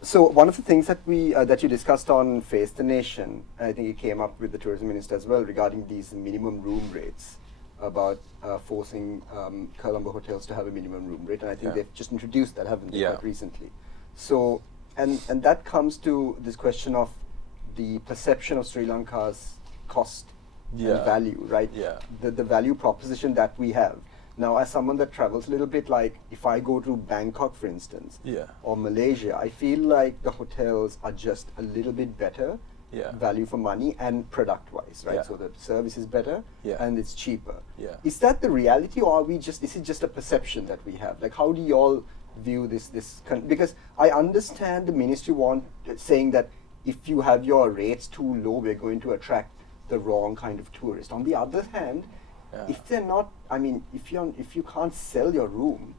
So one of the things that we that you discussed on Face the Nation, I think it came up with the tourism minister as well regarding these minimum room rates, about forcing Colombo hotels to have a minimum room rate, and I think they've just introduced that, haven't they, quite recently? So and that comes to this question of the perception of Sri Lanka's cost and value, right? The value proposition that we have. Now, as someone that travels a little bit, like if I go to Bangkok, for instance, or Malaysia, I feel like the hotels are just a little bit better value for money and product-wise, right? So the service is better and it's cheaper. Is that the reality, or are we just, is it just a perception that we have? Like, how do you all view this? Because I understand the ministry saying that if you have your rates too low, we're going to attract the wrong kind of tourist. On the other hand, if they're not, I mean, if you can't sell your room,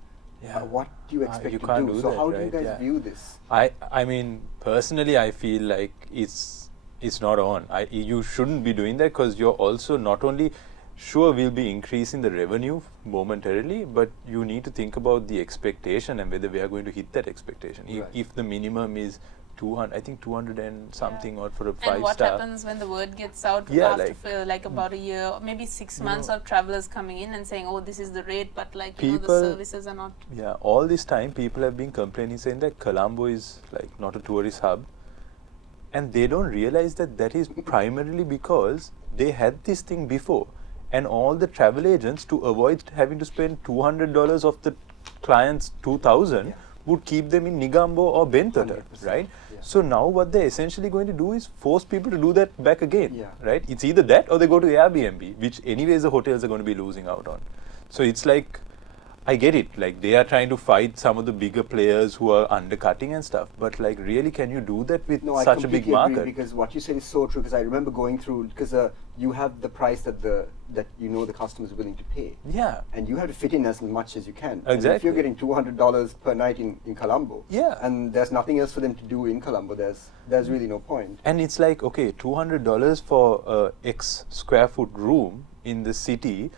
what do you expect to do? So how do you guys view this? I mean, personally, I feel like it's not on. You shouldn't be doing that, because you're also not only sure we'll be increasing the revenue momentarily, but you need to think about the expectation and whether we are going to hit that expectation. If the minimum is 200, I think 200 and something, or for a 5-star. And what happens when the word gets out after like about a year, or maybe 6 months of travelers coming in and saying, oh, this is the rate, but like, the services are not. All this time people have been complaining, saying that Colombo is like not a tourist hub, and they don't realize that that is primarily because they had this thing before, and all the travel agents, to avoid having to spend $200 of the client's 2,000, would keep them in Negombo or Bentota, right? So now what they're essentially going to do is force people to do that back again, right? It's either that or they go to Airbnb, which anyways the hotels are going to be losing out on. So it's like, I get it, like they are trying to fight some of the bigger players who are undercutting and stuff, but like really, can you do that with such a big market? Agree, because what you said is so true, because I remember going through, because you have the price that the customers are willing to pay. And you have to fit in as much as you can. Exactly. And if you're getting $200 per night in Colombo, and there's nothing else for them to do in Colombo, there's really no point. And it's like, okay, $200 for X square foot room in the city,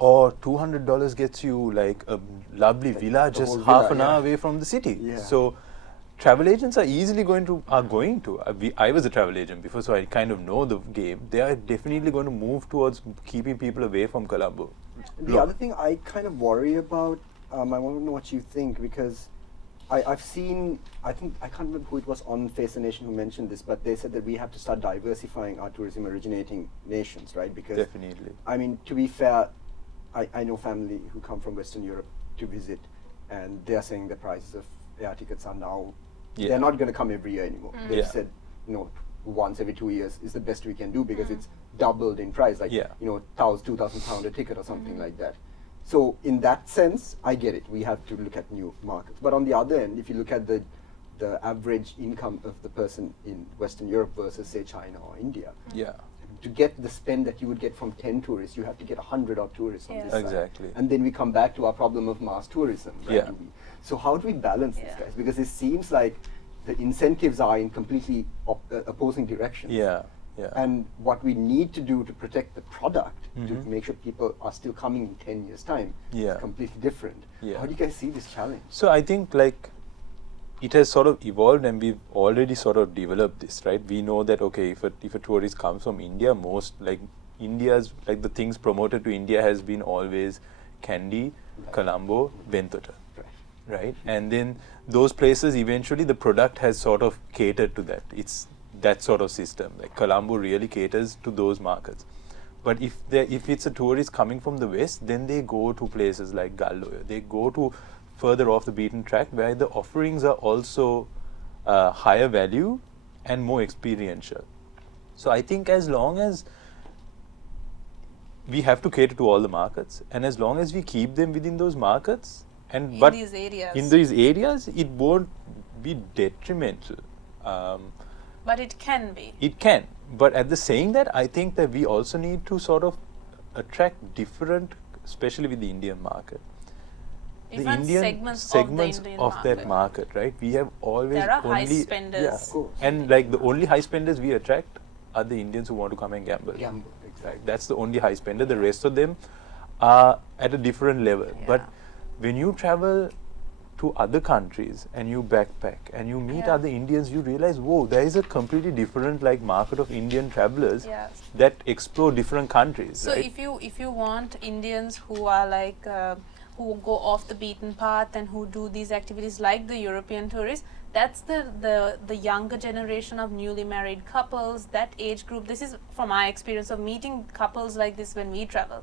or $200 gets you like a lovely villa just half an hour away from the city. So travel agents are easily going to. I was a travel agent before, so I kind of know the game. They are definitely going to move towards keeping people away from Colombo. The other thing I kind of worry about, I want to know what you think, because I've seen, I can't remember who it was on Face the Nation who mentioned this, but they said that we have to start diversifying our tourism originating nations, right? Because definitely. I mean, to be fair, I know family who come from Western Europe to visit, and they are saying the prices of air tickets are now, they're not going to come every year anymore. They've said, once every 2 years is the best we can do, because it's doubled in price, like, £2,000 a ticket or something like that. So in that sense, I get it. We have to look at new markets. But on the other end, if you look at the average income of the person in Western Europe versus, say, China or India, to get the spend that you would get from 10 tourists, you have to get 100 odd tourists on this side. Exactly. And then we come back to our problem of mass tourism, right? So how do we balance this, guys? Because it seems like the incentives are in completely opposing directions. And what we need to do to protect the product, to make sure people are still coming in 10 years' time, is completely different. How do you guys see this challenge? So I think like it has sort of evolved, and we've already sort of developed this, right? We know that, okay, if a tourist comes from India, most like India's, like the things promoted to India has been always Kandy, Colombo, Bentota, right? And then those places, eventually the product has sort of catered to that. It's that sort of system. Like Colombo really caters to those markets. But if it's a tourist coming from the West, then they go to places like Galloyo. They go to further off the beaten track, where the offerings are also higher value and more experiential. So I think as long as we have to cater to all the markets, and as long as we keep them within those markets, and in these areas, it won't be detrimental. But it can be. It can. But at the saying that, I think that we also need to sort of attract different, especially with the Indian market. The Indian segments of that market, right? We have always there are high spenders. And like the only high spenders we attract are the Indians who want to come and gamble. Exactly. That's the only high spender. The rest of them are at a different level. But when you travel to other countries and you backpack and you meet other Indians, you realize, whoa, there is a completely different like market of Indian travelers that explore different countries. So right? if you want Indians who are like who go off the beaten path and who do these activities like the European tourists, that's the younger generation of newly married couples, that age group. This is from my experience of meeting couples like this when we travel.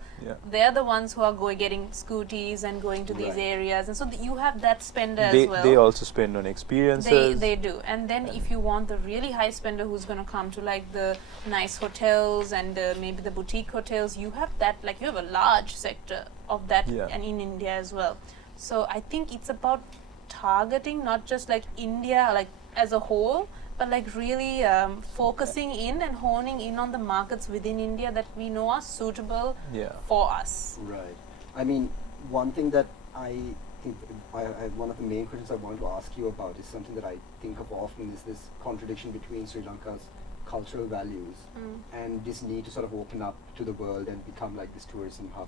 They're the ones who are getting scooties and going to these areas, and so you have that spender as well. They also spend on experiences. They do. And then if you want the really high spender who's going to come to like the nice hotels and maybe the boutique hotels, you have that, like you have a large sector of that and in India as well. So I think it's about targeting not just like India like as a whole, but like really focusing in and honing in on the markets within India that we know are suitable for us. Right. I mean, one thing that I think one of the main questions I wanted to ask you about is something that I think of often, is this contradiction between Sri Lanka's cultural values and this need to sort of open up to the world and become like this tourism hub,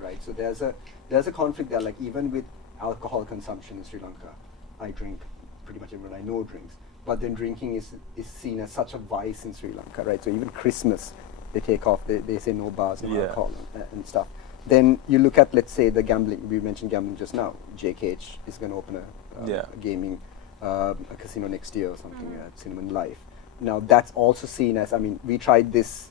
right? So there's a conflict there, like even with alcohol consumption in Sri Lanka. I drink, pretty much everyone I know drinks, but then drinking is seen as such a vice in Sri Lanka, right? So even Christmas, they take off, they say no bars, no alcohol and stuff. Then you look at, let's say, the gambling. We mentioned gambling just now. JKH is going to open a gaming, a casino next year or something at Cinnamon Life. Now that's also seen as, I mean, we tried this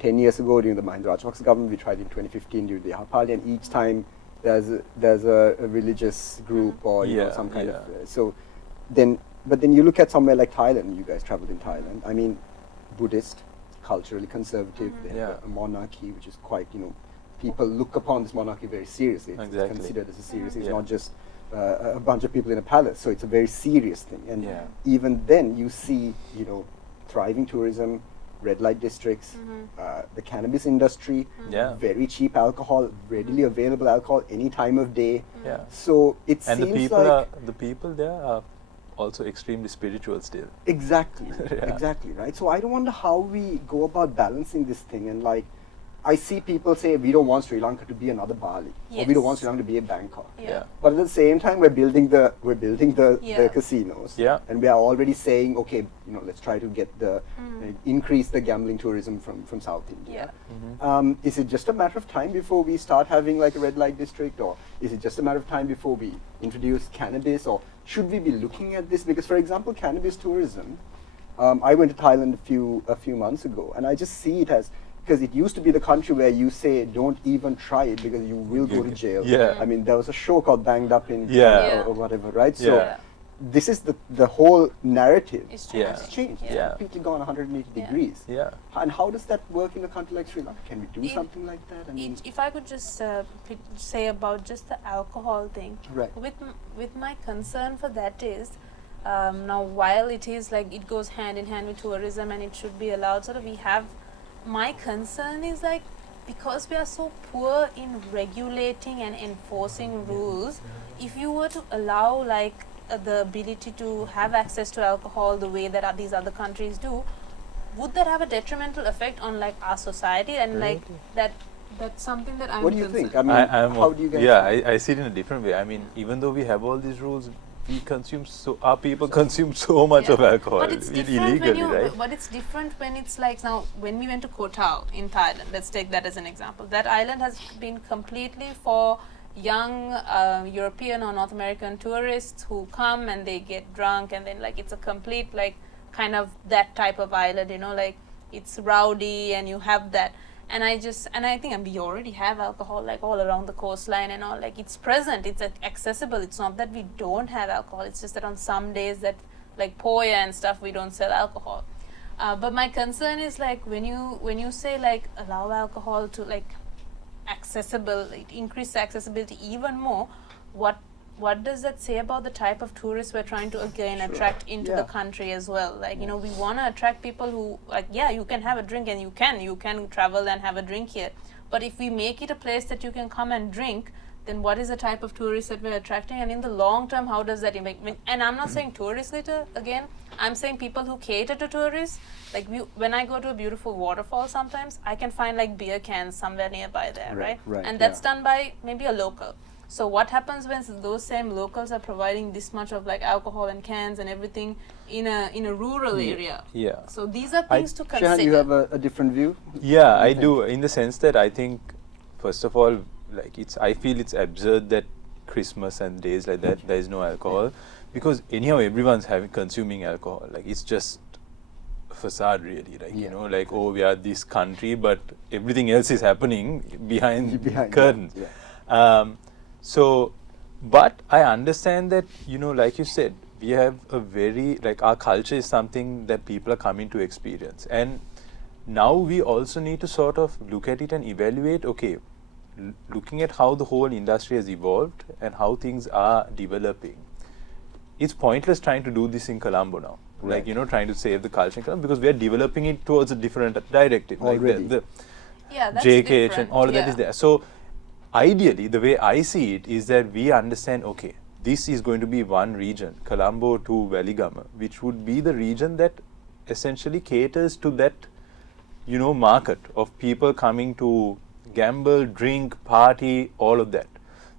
10 years ago during the Mahinda Rajapaksa government, we tried in 2015 during the Yahapali, and each time there's a religious group or you know, some kind of but then you look at somewhere like Thailand. You guys traveled in Thailand. I mean, Buddhist, culturally conservative. They have a monarchy, which is quite, you know, people look upon this monarchy very seriously. It's considered as a serious. It's not just a bunch of people in a palace. So it's a very serious thing. And even then, you see, you know, thriving tourism, red light districts, the cannabis industry, very cheap alcohol, readily available alcohol any time of day. So it seems like the people there are also extremely spiritual still. Exactly, exactly, right? So I don't wonder how we go about balancing this thing. And like, I see people say we don't want Sri Lanka to be another Bali, or we don't want Sri Lanka to be a Bangkok. But at the same time, we're building the casinos, and we are already saying, okay, you know, let's try to get the increase the gambling tourism from South India. Is it just a matter of time before we start having like a red light district, or is it just a matter of time before we introduce cannabis, or should we be looking at this? Because, for example, cannabis tourism, I went to Thailand a few months ago, and I just see it as, because it used to be the country where you say don't even try it because you will go to jail. I mean, there was a show called Banged Up in or whatever, right? So this is the whole narrative. It's changed. It's completely gone 180 degrees. And how does that work in a country like Sri Lanka? Can we do something like that? I mean, if I could just say about just the alcohol thing, with my concern for that is, now while it is like it goes hand in hand with tourism and it should be allowed, sort of we have, my concern is like, because we are so poor in regulating and enforcing rules, if you were to allow like the ability to have access to alcohol the way that these other countries do, would that have a detrimental effect on like our society? And like that's something that I'm what do you concerned. think? I mean, how do you guys I see it in a different way. I mean, even though we have all these rules, our people consume so much of alcohol, but it's different illegally, right? But it's different when it's like, now when we went to Koh Tao in Thailand, let's take that as an example. That island has been completely for young European or North American tourists who come and they get drunk, and then like it's a complete like kind of that type of island, you know, like it's rowdy and you have that. And I think we already have alcohol like all around the coastline and all, like it's present, it's accessible. It's not that we don't have alcohol, it's just that on some days that like Poya and stuff, we don't sell alcohol. But my concern is like when you say like allow alcohol to like accessible, like, increase the accessibility even more, what does that say about the type of tourists we're trying to again attract into the country as well? Like, you know, we want to attract people who like, you can have a drink and you can travel and have a drink here. But if we make it a place that you can come and drink, then what is the type of tourists that we're attracting? And in the long term, how does that impact? And I'm not saying tourists later, again, I'm saying people who cater to tourists. Like when I go to a beautiful waterfall sometimes, I can find like beer cans somewhere nearby there, right? And that's done by maybe a local. So what happens when those same locals are providing this much of like alcohol and cans and everything in a rural area? Yeah. So these are things to Shehaan, consider. you have a different view? Yeah, What do I you do, in the sense that I think, first of all, like I feel it's absurd that Christmas and days like that there is no alcohol, because anyhow everyone's consuming alcohol. Like it's just a facade, really. Like you know, like oh, we are this country, but everything else is happening behind curtains. So, but I understand that, you know, like you said, we have a very, like our culture is something that people are coming to experience. And now we also need to sort of look at it and evaluate, okay, looking at how the whole industry has evolved and how things are developing. It's pointless trying to do this in Colombo now. Right. Like, you know, trying to save the culture in Colombo, because we are developing it towards a different directive. Already. Like the That's JKH different. and all of that is there. So ideally, the way I see it is that we understand, okay, this is going to be one region, Colombo to Waligama, which would be the region that essentially caters to that, you know, market of people coming to gamble, drink, party, all of that.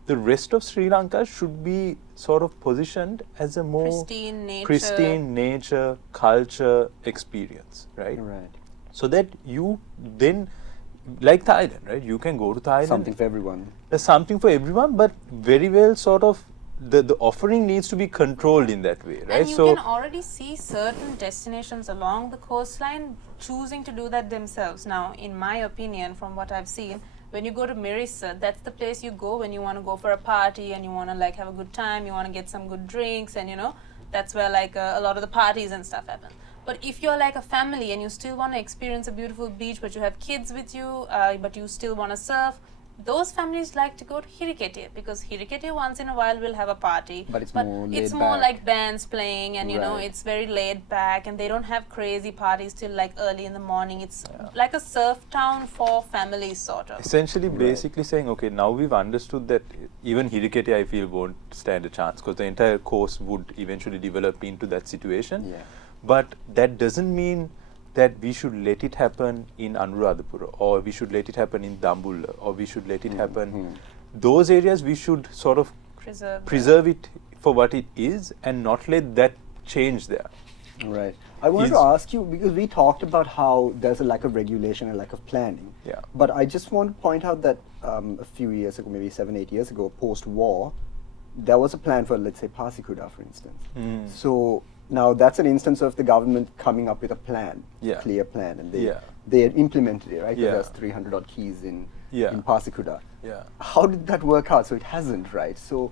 The rest of Sri Lanka should be sort of positioned as a more pristine nature, culture experience, right? Right. So that you then, like Thailand, right? You can go to Thailand. Something for everyone. There's something for everyone, but very well sort of the offering needs to be controlled in that way, right? And you can already see certain destinations along the coastline choosing to do that themselves. Now, in my opinion, from what I've seen, when you go to Mirissa, that's the place you go when you want to go for a party and you want to like have a good time, you want to get some good drinks, and you know, that's where like a lot of the parties and stuff happen. But if you're like a family and you still want to experience a beautiful beach, but you have kids with you, but you still want to surf, those families like to go to Hirikete, because Hirikete once in a while will have a party. But it's more laid it's more back. like bands playing, and you know, Right. it's very laid back, and they don't have crazy parties till like early in the morning. It's like a surf town for families, sort of. essentially basically saying, okay, now we've understood that even Hirikete, I feel, won't stand a chance, because the entire course would eventually develop into that situation. Yeah. But that doesn't mean that we should let it happen in Anuradhapura, or we should let it happen in Dambulla, or we should let it happen. Those areas we should sort of preserve it for what it is and not let that change there. Right. I wanted to ask you, because we talked about how there's a lack of regulation and lack of planning. Yeah. But I just want to point out that a few years ago, maybe 7-8 years ago, post-war, there was a plan for, let's say, Pasikuda, for instance. So now that's an instance of the government coming up with a plan, clear plan, and they had implemented it, right? There's 300 odd keys in Pasikuda. Yeah. How did that work out? So it hasn't, right? So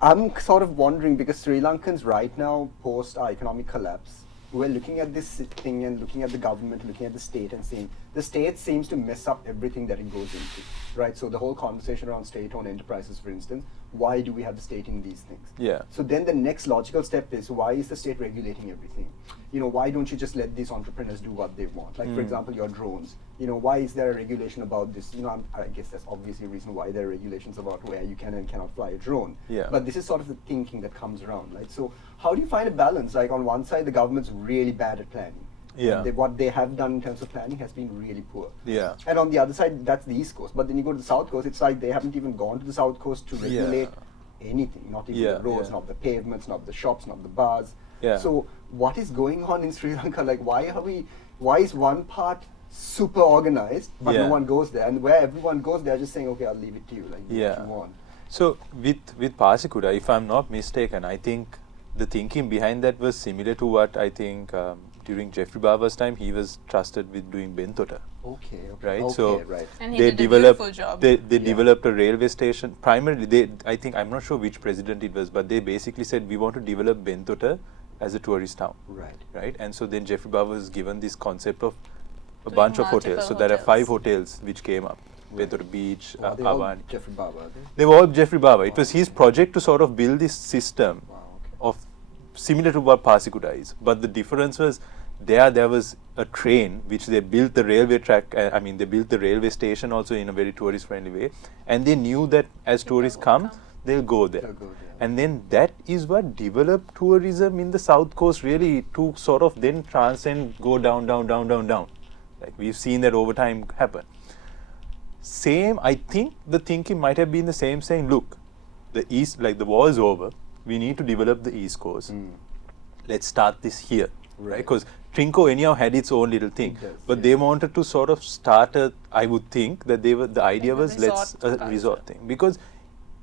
I'm sort of wondering, because Sri Lankans right now, post our economic collapse, we're looking at this thing and looking at the government, looking at the state and saying, the state seems to mess up everything that it goes into, right? So the whole conversation around state-owned enterprises, for instance, why do we have the state in these things? Yeah. So then the next logical step is, why is the state regulating everything? You know, why don't you just let these entrepreneurs do what they want? Like, for example, your drones. You know, why is there a regulation about this? You know, I guess there's obviously a reason why there are regulations about where you can and cannot fly a drone. Yeah. But this is sort of the thinking that comes around, right? So how do you find a balance? Like, on one side, the government's really bad at planning. Yeah. What they have done in terms of planning has been really poor. Yeah. And on the other side, that's the East Coast. But then you go to the South Coast, it's like they haven't even gone to the South Coast to regulate anything. Not even the roads, not the pavements, not the shops, not the bars. Yeah. So what is going on in Sri Lanka? Like, why is one part super organized, but no one goes there? And where everyone goes, they're just saying, okay, I'll leave it to you. Like, do what you want. So with Pasikuda, if I'm not mistaken, I think the thinking behind that was similar to what I think during Jeffrey Baba's time, he was trusted with doing Bentota. Okay. Right. Okay, so right. And he they did a developed beautiful job. they developed a railway station. Primarily, I think, I'm not sure which president it was, but they basically said, we want to develop Bentota as a tourist town. Right. Right. And so then Jeffrey Baba was given this concept of a Doing bunch of multiple hotels. So there are hotels. 5 hotels which came up. Bentota Beach, Are they all Avan. Jeffrey Baba, are they? They were all Jeffrey Baba. It was his project to sort of build this system Wow, okay. of similar to what Pasikuda is. But the difference was there was a train which they built the railway track, they built the railway station also in a very tourist friendly way, and they knew that as tourists come, they'll go there. They'll go there. And then that is what developed tourism in the South Coast, really, to sort of then transcend, go down. Like, we've seen that over time happen. Same, I think the thinking might have been the same, saying, look, the East, like the war is over, we need to develop the East Coast. Let's start this here, right? Because Trinco anyhow had its own little thing, but they wanted to sort of start I would think that the idea was let's resort thing. Because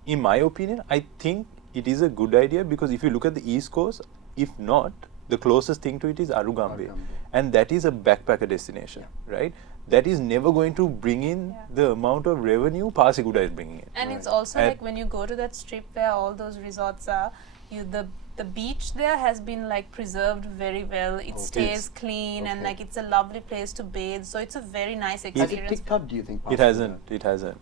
in my opinion, I think it is a good idea, because if you look at the East Coast, if not, the closest thing to it is Arugambe. And that is a backpacker destination, right? That is never going to bring in the amount of revenue Pasiguda is bringing in. And it's also like when you go to that strip where all those resorts are, the beach there has been like preserved very well. It stays clean and like it's a lovely place to bathe. So it's a very nice experience. Has it picked up, do you think? It hasn't. It hasn't.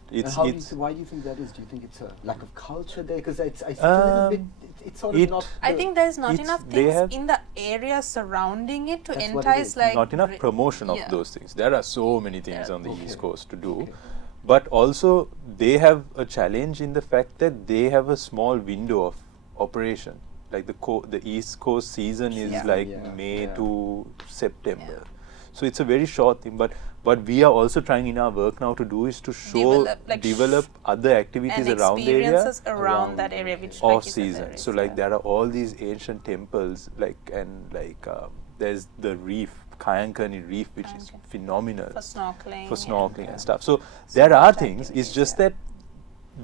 Why do you think that is? Do you think it's a lack of culture there? Because I see a little bit. It's sort of not. I think there's not enough things in the area surrounding it to entice like. Not enough promotion of those things. There are so many things on the East Coast to do, but also they have a challenge in the fact that they have a small window of operation. Like the East Coast season is like May to September. So it's a very short thing, but what we are also trying in our work now to do is to show, develop other activities around the area. Experiences around that area, which off season. So like there are all these ancient temples, there's the reef, Kayankani reef, which is phenomenal. For snorkeling and stuff. So there are things, it's just that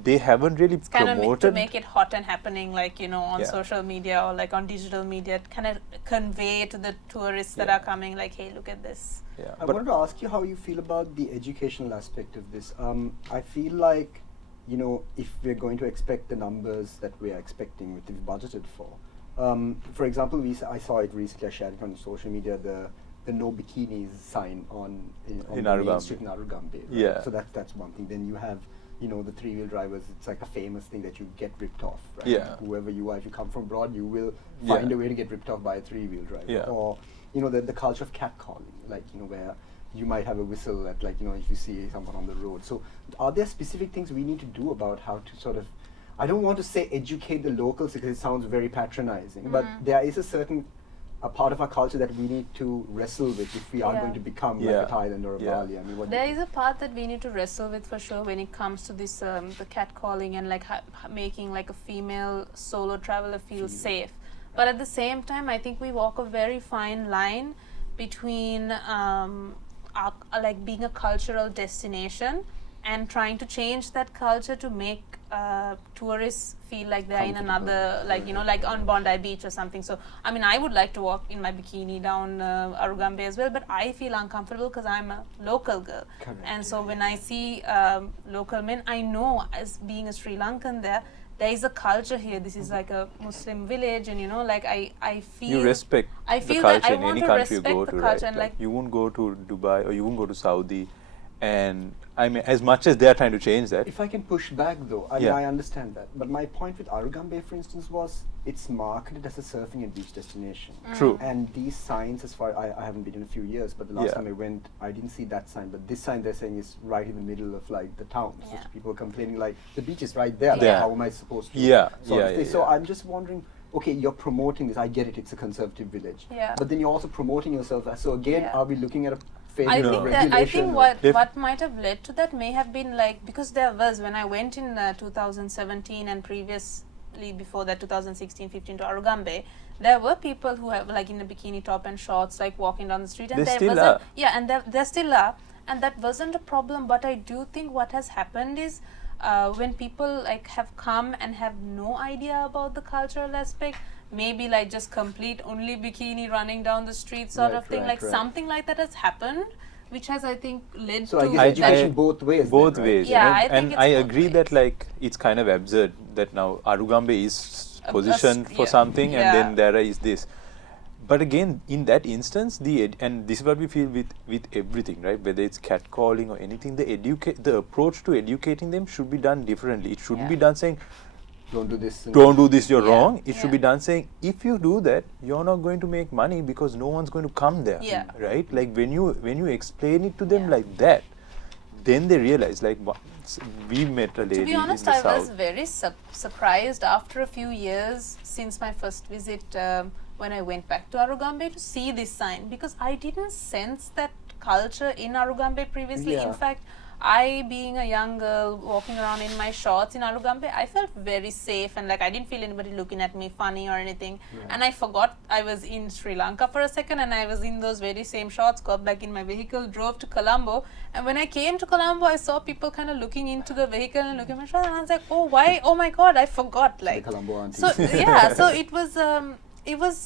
they haven't really promoted. Kind of to make it hot and happening, like, you know, on social media or like on digital media, kind of convey to the tourists that are coming, like, hey, look at this. I wanted to ask you how you feel about the educational aspect of this. I feel like, you know, if we're going to expect the numbers that we are expecting, which we've budgeted for example, I saw it recently, I shared it on social media, the no bikinis sign on the main street in Arugambe. Right? So that's one thing. Then you have, you know, the three-wheel drivers. It's like a famous thing that you get ripped off, right? Whoever you are, if you come from abroad, you will find a way to get ripped off by a three-wheel driver. Or, you know, the culture of catcalling, like, you know, where you might have a whistle at, like, you know, if you see someone on the road. So are there specific things we need to do about how to sort of, I don't want to say educate the locals because it sounds very patronizing, but there is a part of our culture that we need to wrestle with if we are going to become like a Thailand or a Bali. I mean, there is a part that we need to wrestle with for sure when it comes to this the catcalling and like making like a female solo traveler feel safe. But at the same time, I think we walk a very fine line between like being a cultural destination and trying to change that culture to make tourists feel like they're in another, like, you know, like on Bondi Beach or something. So, I mean, I would like to walk in my bikini down Arugambe as well, but I feel uncomfortable because I'm a local girl. And so when I see local men, I know as being a Sri Lankan there is a culture here. This is like a Muslim village, and, you know, like I feel you respect the culture in any country you go to, right? Like you won't go to Dubai or you won't go to Saudi, and I mean, as much as they are trying to change that. If I can push back though, I mean, I understand that. But my point with Arugambe, for instance, was it's marketed as a surfing and beach destination. True. And these signs, as far I haven't been in a few years, but the last time I went, I didn't see that sign. But this sign they're saying is right in the middle of like the town. So people are complaining like the beach is right there. Like, how am I supposed to? So I'm just wondering. Okay, you're promoting this. I get it. It's a conservative village. But then you're also promoting yourself. So again, are we looking at a I think what might have led to that may have been like, because there was, when I went in 2017 and previously before that 2016-15 to Arugambe, there were people who have like in a bikini top and shorts like walking down the street, and there wasn't, and there still are, and that wasn't a problem. But I do think what has happened is when people like have come and have no idea about the cultural aspect, maybe like just complete only bikini running down the street sort of thing, something like that has happened, which has, I think, led to... I guess education both ways. Both ways. Yeah, I think I agree that like it's kind of absurd that now Arugambe is positioned for something and then there is this. But again, in that instance, and this is what we feel with everything, right? Whether it's catcalling or anything, the approach to educating them should be done differently. It shouldn't be done saying, don't do this. Don't do this, you're wrong. It should be done saying, if you do that, you're not going to make money because no one's going to come there, right? Like when you explain it to them like that, then they realize, like, we met a lady in the south. To be honest, I was very surprised after a few years since my first visit when I went back to Arugambe to see this sign, because I didn't sense that culture in Arugambe previously. In fact, I, being a young girl walking around in my shorts in Alugambe, I felt very safe, and like I didn't feel anybody looking at me funny or anything. And I forgot I was in Sri Lanka for a second, and I was in those very same shorts, got back in my vehicle, drove to Colombo. And when I came to Colombo, I saw people kind of looking into the vehicle and looking at my shorts, and I was like, oh, why? Oh my God, I forgot. Like, the Colombo auntie. so yeah, so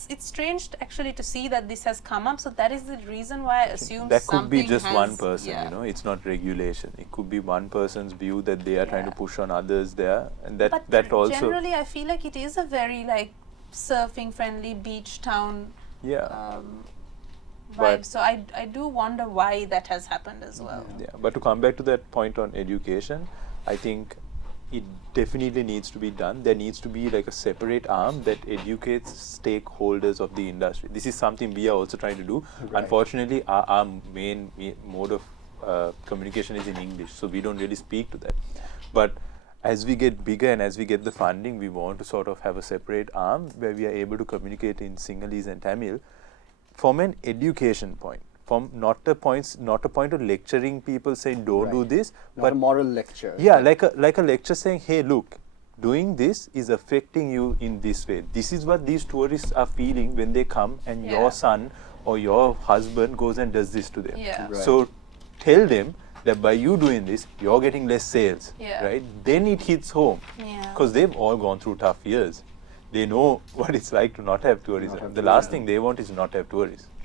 it's strange actually to see that this has come up. So that is the reason why I assume That could be something just has- one person, yeah. you know, it's not regulation. It could be one person's view that they are trying to Yeah. push on others there, and that, But that also, generally, I feel like it is a very like surfing friendly beach town yeah. vibe. But- So I do wonder why that has happened as well. Yeah, but to come back to that point on education, I think it definitely needs to be done. There needs to be like a separate arm that educates stakeholders of the industry. This is something we are also trying to do. Right. Unfortunately, our main mode of communication is in English, so we don't really speak to that. But as we get bigger and as we get the funding, we want to sort of have a separate arm where we are able to communicate in Sinhalese and Tamil from an education point. From not a point of lecturing people saying don't do Right. this, Not but a moral lecture. yeah, like a lecture saying, hey, look, doing this is affecting you in this way. This is what these tourists are feeling when they come and Yeah. your son or your husband goes and does this to them. Yeah. Right. So tell them that by you doing this, you're getting less sales, Yeah. right? Then it hits home Yeah. because they've all gone through tough years. They know what it's like to not have tourism. Not have The last tourism. thing they want is not have tourists.